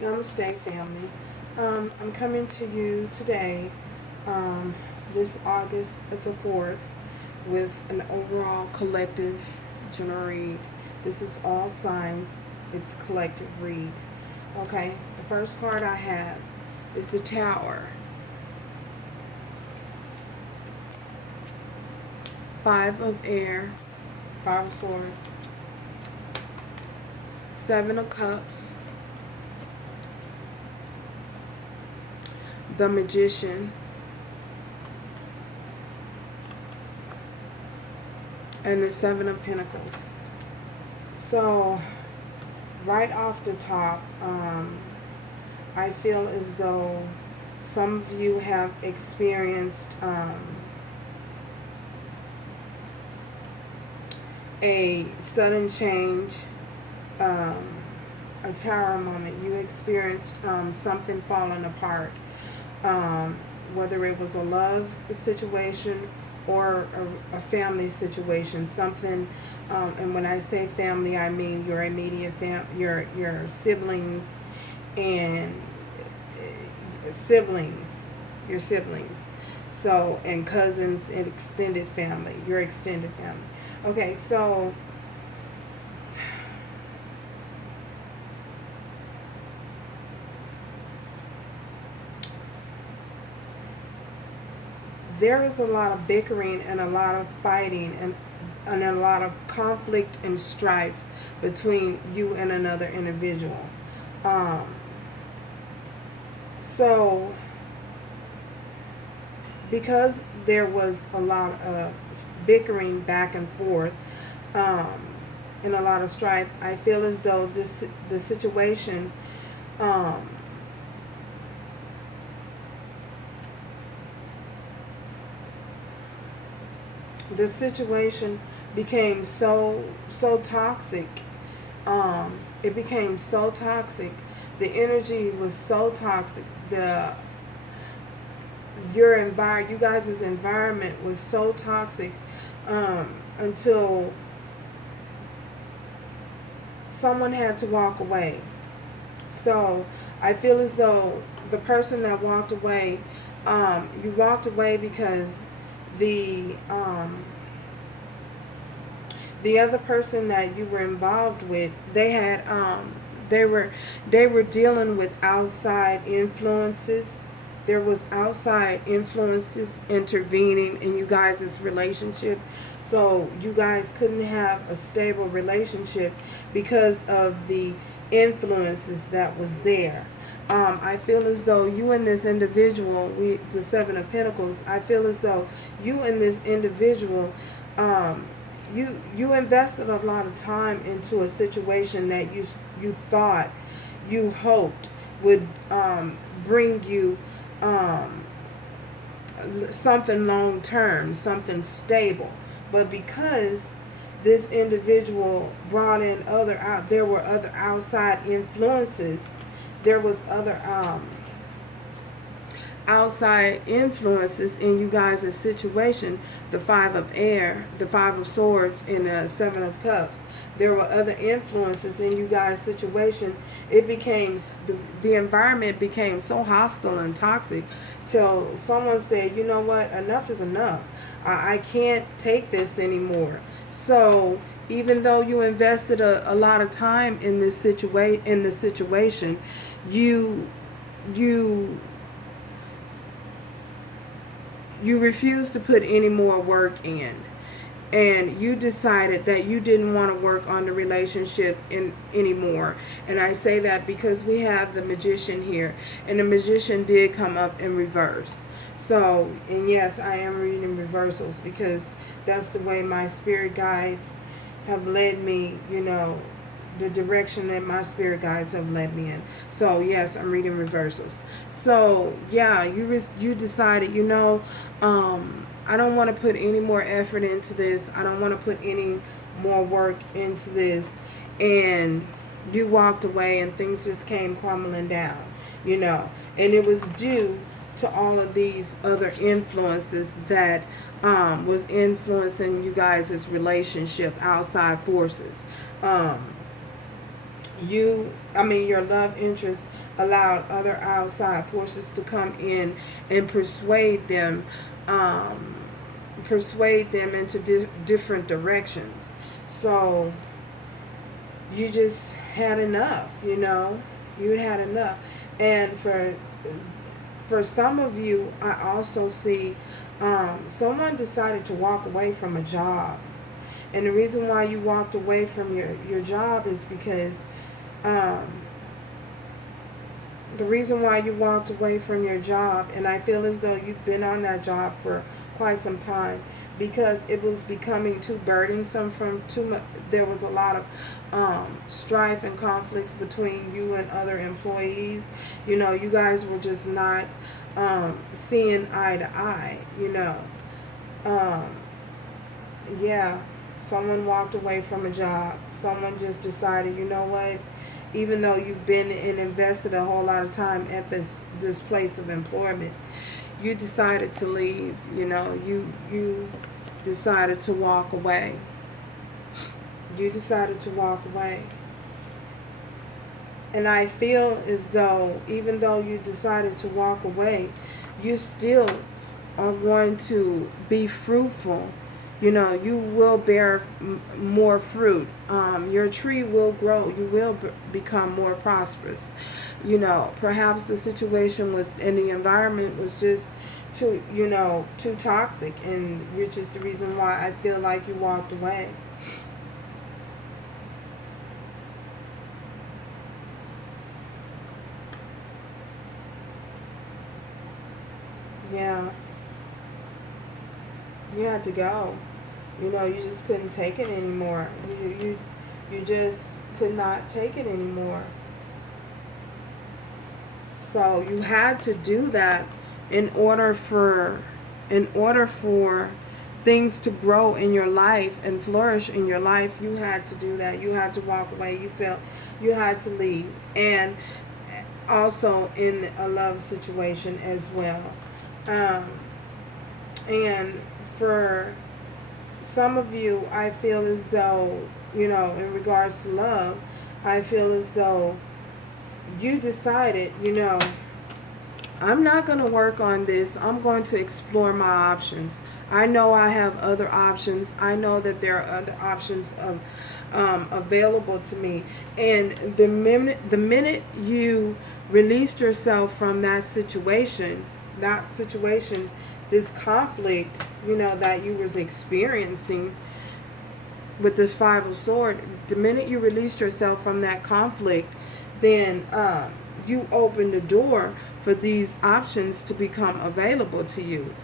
Namaste, family. I'm coming to you today, this August the 4th, with an overall collective general read. This is all signs, it's collective read. Okay, the first card I have is the Tower. Five of Air, Five of Swords, Seven of Cups, the Magician, and the Seven of Pentacles. So, right off the top, I feel as though some of you have experienced a sudden change, a tower moment. You experienced something falling apart, whether it was a love situation or a family situation, something, and when I say family, I mean your immediate your siblings and your siblings, so, and cousins and extended family, your extended family. Okay, so there is a lot of bickering and a lot of fighting and a lot of conflict and strife between you and another individual. So, because there was a lot of bickering back and forth, and a lot of strife, I feel as though the situation, the situation became so toxic. It became so toxic. The energy was so toxic. You guys' environment was so toxic, until someone had to walk away. So I feel as though the person that walked away, you walked away because the other person that you were involved with, they had they were dealing with outside influences. There was outside influences intervening in you guys' relationship. So you guys couldn't have a stable relationship because of the influences that was there. I feel as though you and this individual, the Seven of Pentacles, I feel as though you and this individual, you invested a lot of time into a situation that you thought, you hoped would bring you something long term, something stable. But because this individual brought in there were other outside influences. There was other outside influences in you guys' situation. The Five of Air, the Five of Swords, and the Seven of Cups. There were other influences in you guys' situation. It became, the environment became so hostile and toxic till someone said, you know what, enough is enough. I can't take this anymore. So even though you invested a lot of time in this situation, you refused to put any more work in, and you decided that you didn't want to work on the relationship anymore. And I say that because we have the Magician here, and the Magician did come up in reverse. So, and yes, I am reading reversals because that's the way my spirit guides have led me, the direction that my spirit guides have led me in. So yes, I'm reading reversals. So yeah, you decided, I don't want to put any more effort into this. I don't want to put any more work into this. And you walked away and things just came crumbling down, And it was due to all of these other influences that was influencing you guys' relationship, outside forces. your love interest allowed other outside forces to come in and persuade them into different directions. So you just had enough, you had enough. And for some of you, I also see someone decided to walk away from a job. And the reason why you walked away from your job is because the reason why you walked away from your job, and I feel as though you've been on that job for quite some time, because it was becoming too burdensome, from too much. There was a lot of strife and conflicts between you and other employees. You guys were just not seeing eye to eye. Yeah, someone walked away from a job. Someone just decided, you know what? Even though you've been and invested a whole lot of time at this place of employment, you decided to leave. You decided to walk away. You decided to walk away. And I feel as though, even though you decided to walk away, you still are going to be fruitful. You will bear more fruit. Your tree will grow. You will become more prosperous. Perhaps the situation was, and the environment was just too toxic, and which is the reason why I feel like you walked away. Yeah. You had to go. You just couldn't take it anymore. You just could not take it anymore. So you had to do that in order for things to grow in your life and flourish in your life. You had to do that. You had to walk away. You felt you had to leave. And also in a love situation as well. And for some of you, I feel as though, in regards to love, I feel as though you decided, I'm not going to work on this. I'm going to explore my options. I know I have other options. I know that there are other options available to me. And the minute you released yourself from that situation, this conflict, that you was experiencing with this Five of Swords, the minute you released yourself from that conflict, then you open the door for these options to become available to you.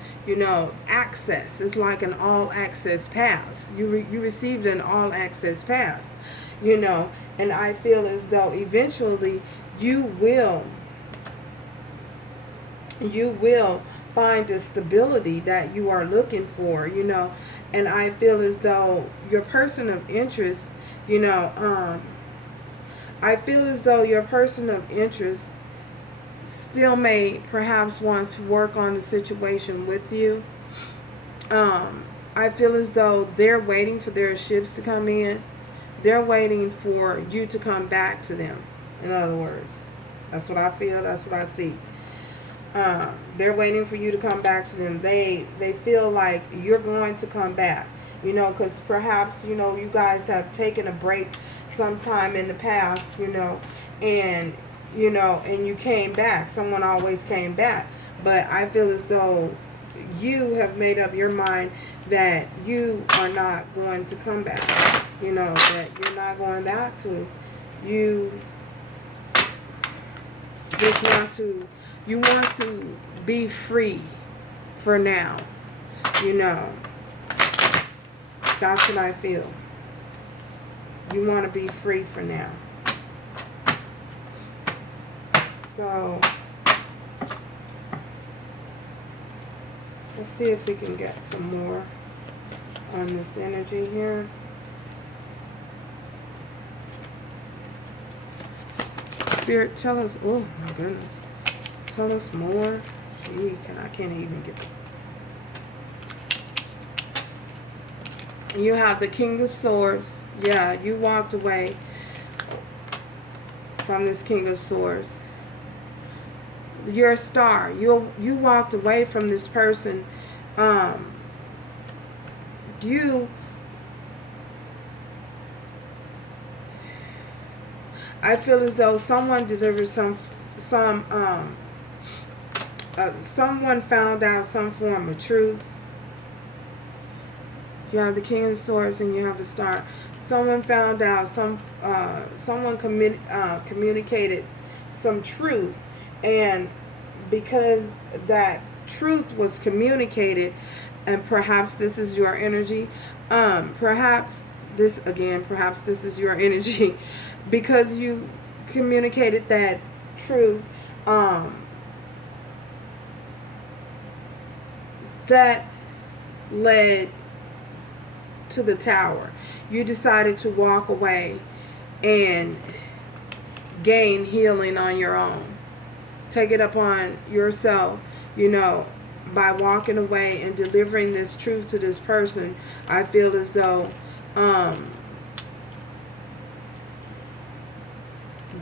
Access. It's like an all-access pass. You received an all-access pass, and I feel as though eventually you will find the stability that you are looking for, and I feel as though your person of interest, I feel as though your person of interest still may perhaps want to work on the situation with you. I feel as though they're waiting for their ships to come in. They're waiting for you to come back to them. In other words, that's what I feel. That's what I see. They're waiting for you to come back to them. They feel like you're going to come back, because perhaps, you guys have taken a break sometime in the past, and, and you came back. Someone always came back. But I feel as though you have made up your mind that you are not going to come back, that you're not going back to. You just want to be free for now. That's what I feel. You want to be free for now. So let's see if we can get some more on this energy here. Spirit, tell us. Oh my goodness. Tell us more. Gee, I can't even get it. You have the King of Swords. Yeah, you walked away. from this King of Swords. You're a star. You walked away from this person. I feel as though someone delivered someone found out some form of truth. You have the King of Swords and you have the Star. Someone found out someone communicated some truth, and because that truth was communicated, and perhaps this is your energy, perhaps this is your energy, because you communicated that truth, that led to the Tower. You decided to walk away and gain healing on your own. Take it upon yourself, by walking away and delivering this truth to this person. I feel as though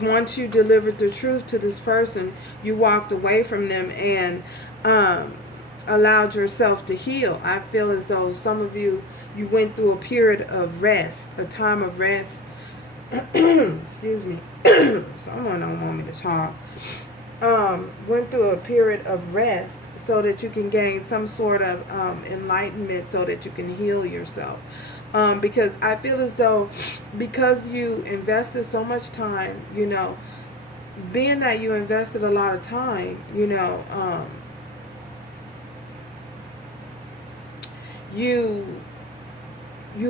once you delivered the truth to this person, you walked away from them and allowed yourself to heal. I feel as though some of you went through a period of rest, a time of rest. Excuse me. Someone don't want me to talk. Went through a period of rest so that you can gain some sort of enlightenment, so that you can heal yourself. Because I feel as though, because you invested so much time, being that you invested a lot of time, you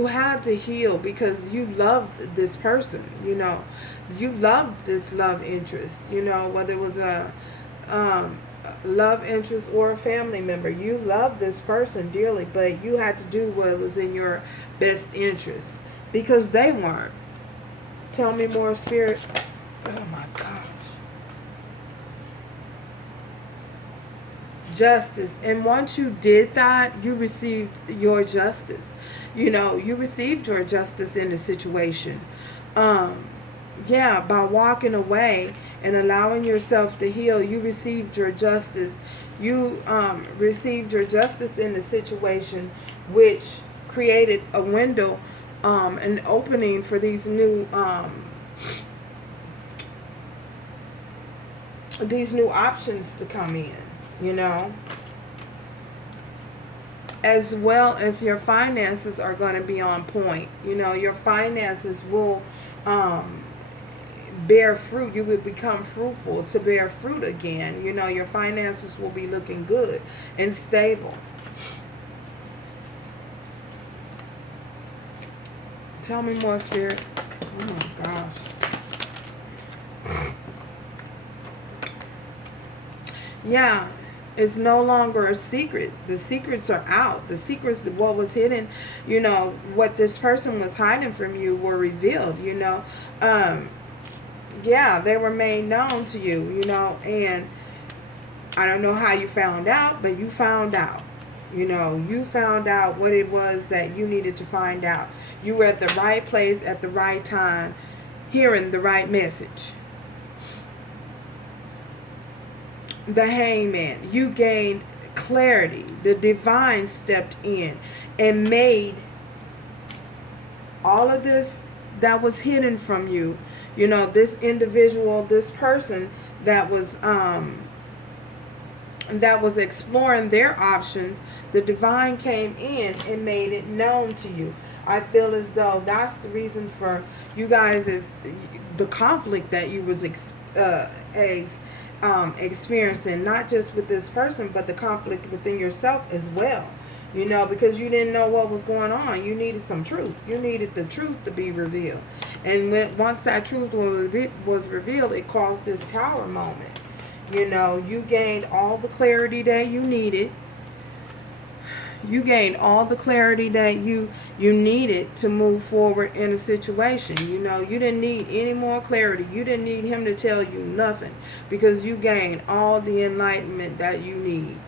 had to heal because you loved this person, you loved this love interest, whether it was a love interest or a family member. You loved this person dearly, but you had to do what was in your best interest because they weren't. Tell me more, Spirit. Oh my gosh. Justice. And once you did that, you received your justice. You received your justice in the situation. By walking away and allowing yourself to heal, you received your justice. You received your justice in the situation, which created a window, an opening for these new options to come in, as well as your finances are going to be on point. Your finances will bear fruit. You will become fruitful to bear fruit again. Your finances will be looking good and stable. Tell me more, Spirit. Oh my gosh. Yeah, it's no longer a secret. The secrets are out. The secrets of what was hidden, what this person was hiding from you were revealed, they were made known to you, and I don't know how you found out, but you found out. You found out what it was that you needed to find out. You were at the right place at the right time, hearing the right message. The Hangman. You gained clarity. The divine stepped in and made all of this that was hidden from you. This individual, this person that was exploring their options, the divine came in and made it known to you. I feel as though that's the reason for you guys is the conflict that you was experiencing, not just with this person, but the conflict within yourself as well. Because you didn't know what was going on. You needed some truth. You needed the truth to be revealed. And once that truth was revealed, it caused this Tower moment. You gained all the clarity that you needed. You gained all the clarity that you needed to move forward in a situation. You didn't need any more clarity. You didn't need him to tell you nothing, because you gained all the enlightenment that you need.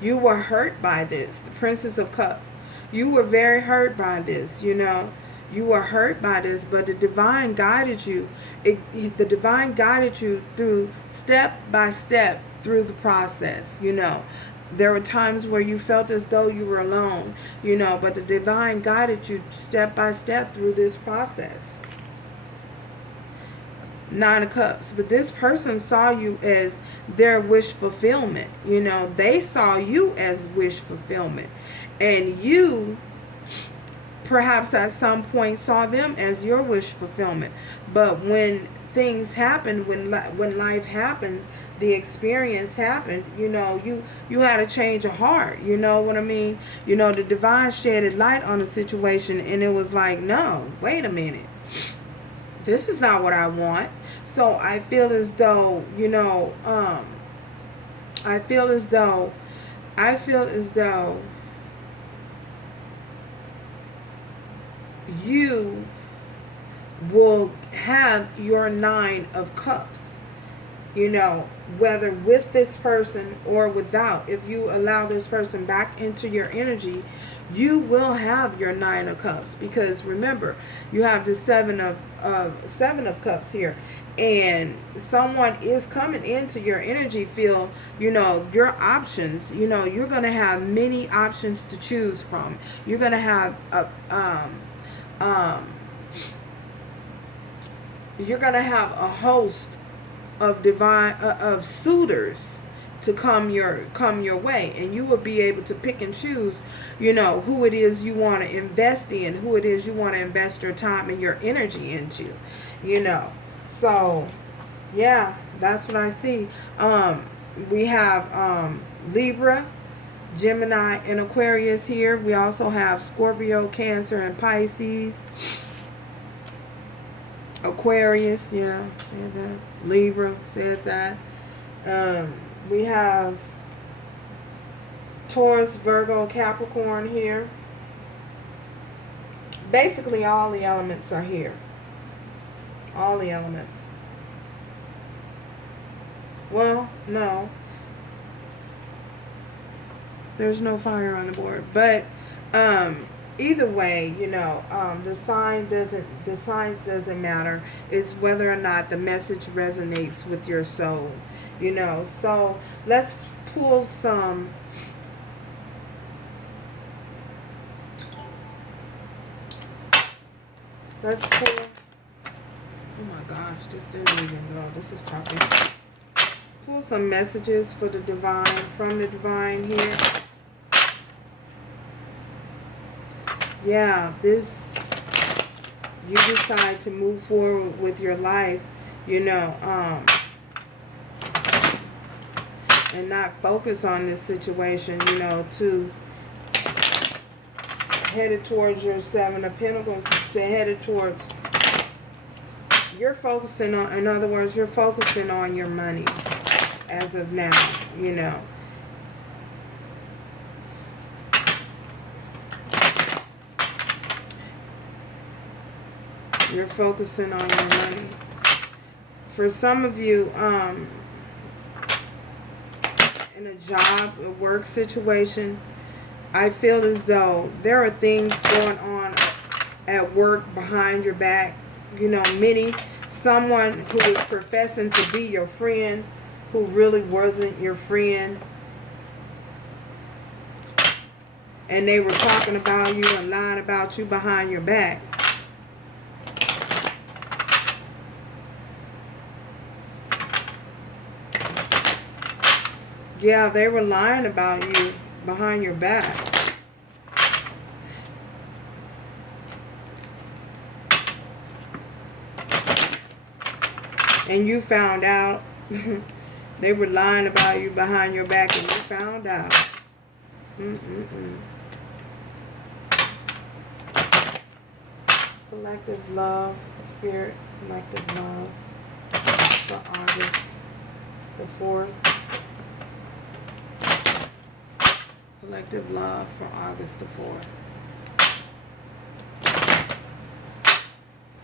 You were hurt by this. The Princess of Cups. You were very hurt by this, you know. You were hurt by this, but the divine guided you. The divine guided you through step by step through the process, you know. There were times where you felt as though you were alone, you know, but the divine guided you step by step through this process. Nine of Cups. But this person saw you as their wish fulfillment. You know, they saw you as wish fulfillment. And you, perhaps at some point, saw them as your wish fulfillment. But when things happened, when life happened, the experience happened, you know, you had a change of heart. You know what I mean? You know, the divine shedded light on the situation, and it was like, no, wait a minute. This is not what I want. So I feel as though, you know, I feel as though you will have your 9 of Cups, you know, whether with this person or without. If you allow this person back into your energy, you will have your 9 of Cups, because remember, you have the 7 of Cups here, and someone is coming into your energy field. You know, your options, you know, you're going to have many options to choose from. You're going to have you're going to have a host of of suitors to come your way, and you will be able to pick and choose, you know, who it is you want to invest in, who it is you want to invest your time and your energy into, you know. So yeah, that's what I see. We have Libra, Gemini, and Aquarius here. We also have Scorpio, Cancer, and Pisces. Aquarius, yeah, said that. Libra, said that. We have Taurus, Virgo, Capricorn here. Basically, all the elements are here. All the elements. Well, no. There's no fire on the board. But either way, you know, the signs doesn't matter. It's whether or not the message resonates with your soul. You know, so let's pull some oh my gosh, this isn't even go. This is choppy. Pull some messages for the divine, from the divine here. Yeah, this, you decide to move forward with your life, you know, and not focus on this situation, you know, to headed towards your 7 of Pentacles, to headed towards, you're focusing on, in other words, you're focusing on your money as of now, you know. You're focusing on your money. For some of you, in a job, a work situation, I feel as though there are things going on at work behind your back. You know, someone who is professing to be your friend, who really wasn't your friend. And they were talking about you and lying about you behind your back. Yeah, they were lying about you behind your back. And you found out. They were lying about you behind your back, and you found out. Collective love, spirit, collective love for August the 4th. Collective love for August the 4th.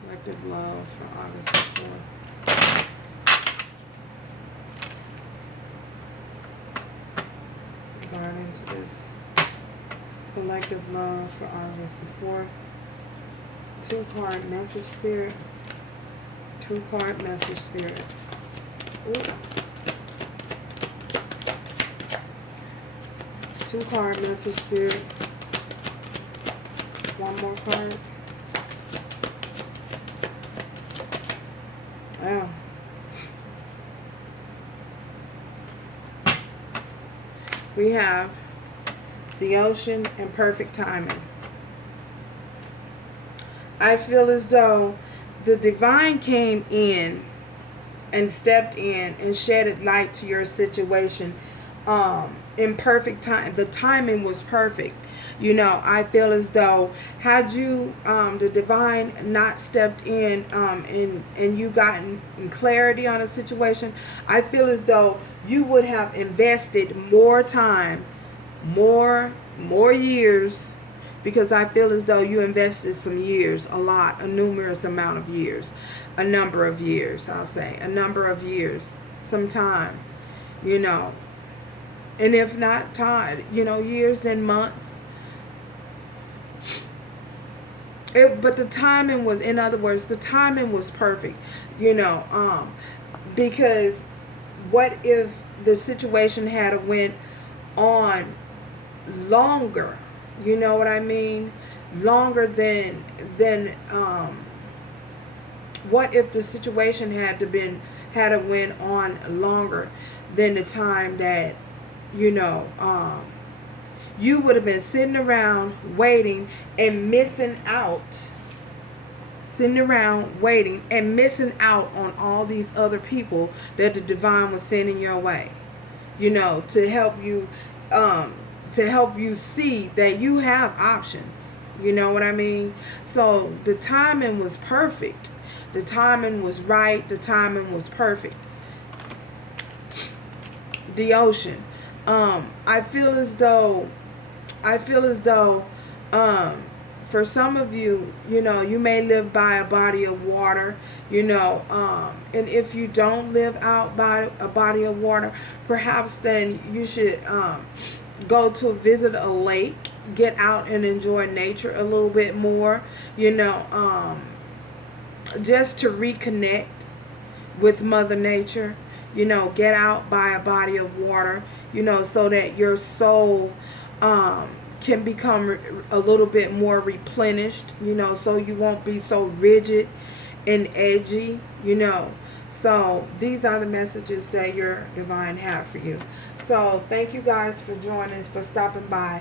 Collective love for August the 4th. Going into this collective love for August the 4th. 2-card message, Spirit. 2-card message, Spirit. Ooh. 2-card message, Spirit. One more card. Oh. We have the Ocean and perfect timing. I feel as though the divine came in and stepped in and shedded light to your situation in perfect time. The timing was perfect. You know, I feel as though had you, the divine, not stepped in and you gotten clarity on a situation, I feel as though you would have invested more time, more years, because I feel as though you invested some years, a numerous amount of years, a number of years, I'll say, a number of years, some time, you know, and if not time, you know, years, then months. But the timing was, in other words, the timing was perfect, you know, because what if the situation had went on longer? You know what I mean? Longer than what if the situation had went on longer than the time that, you know, you would have been sitting around waiting and missing out. Sitting around waiting and missing out on all these other people that the divine was sending your way. You know, to help you see that you have options. You know what I mean? So the timing was perfect. The timing was right. The timing was perfect. The Ocean. I feel as though for some of you, you know, you may live by a body of water, you know, and if you don't live out by a body of water, perhaps then you should go to visit a lake, get out and enjoy nature a little bit more, you know, just to reconnect with Mother Nature, you know, get out by a body of water, you know, so that your soul can become a little bit more replenished, you know, so you won't be so rigid and edgy, you know. So these are the messages that your divine have for you. So thank you guys for joining us, for stopping by.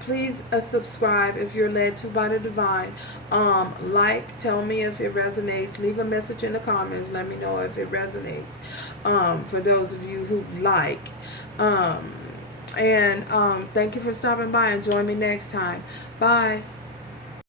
Please subscribe if you're led to by the divine. Like, tell me if it resonates. Leave a message in the comments. Let me know if it resonates. For those of you who like. And thank you for stopping by, and join me next time. Bye.